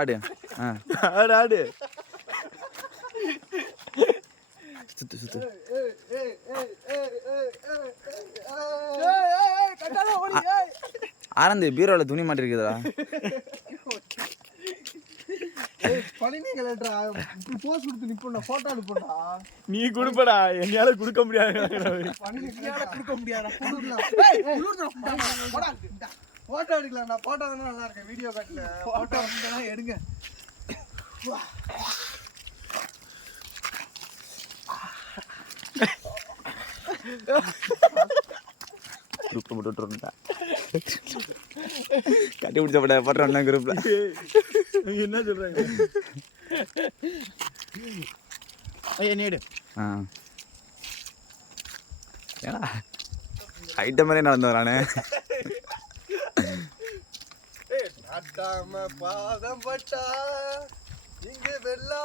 ஆடு ஆடு ஆடு சுத்து சுத்து ஆனந்த் பீரோல துணி மாட்டிருக்குதா நீ கொடுப்படா என்னால கொடுக்க முடியாது போட்டோ எடுக்கலாம் நான் போட்டோ தானே நல்லா இருக்கேன் வீடியோ காட்டல போட்டோ எடுங்க குரூப்ல போட்டு விட்டுருந்தா கட்டி பிடிச்சப்பட போட்டுறேன் குரூப்ல என்ன சொல்றாங்க நேடு ஏன்னா ஹைட்ட மாதிரியே நடந்து வரானே நாட்டாம பாதம் பட்டா இங்கு வெள்ளா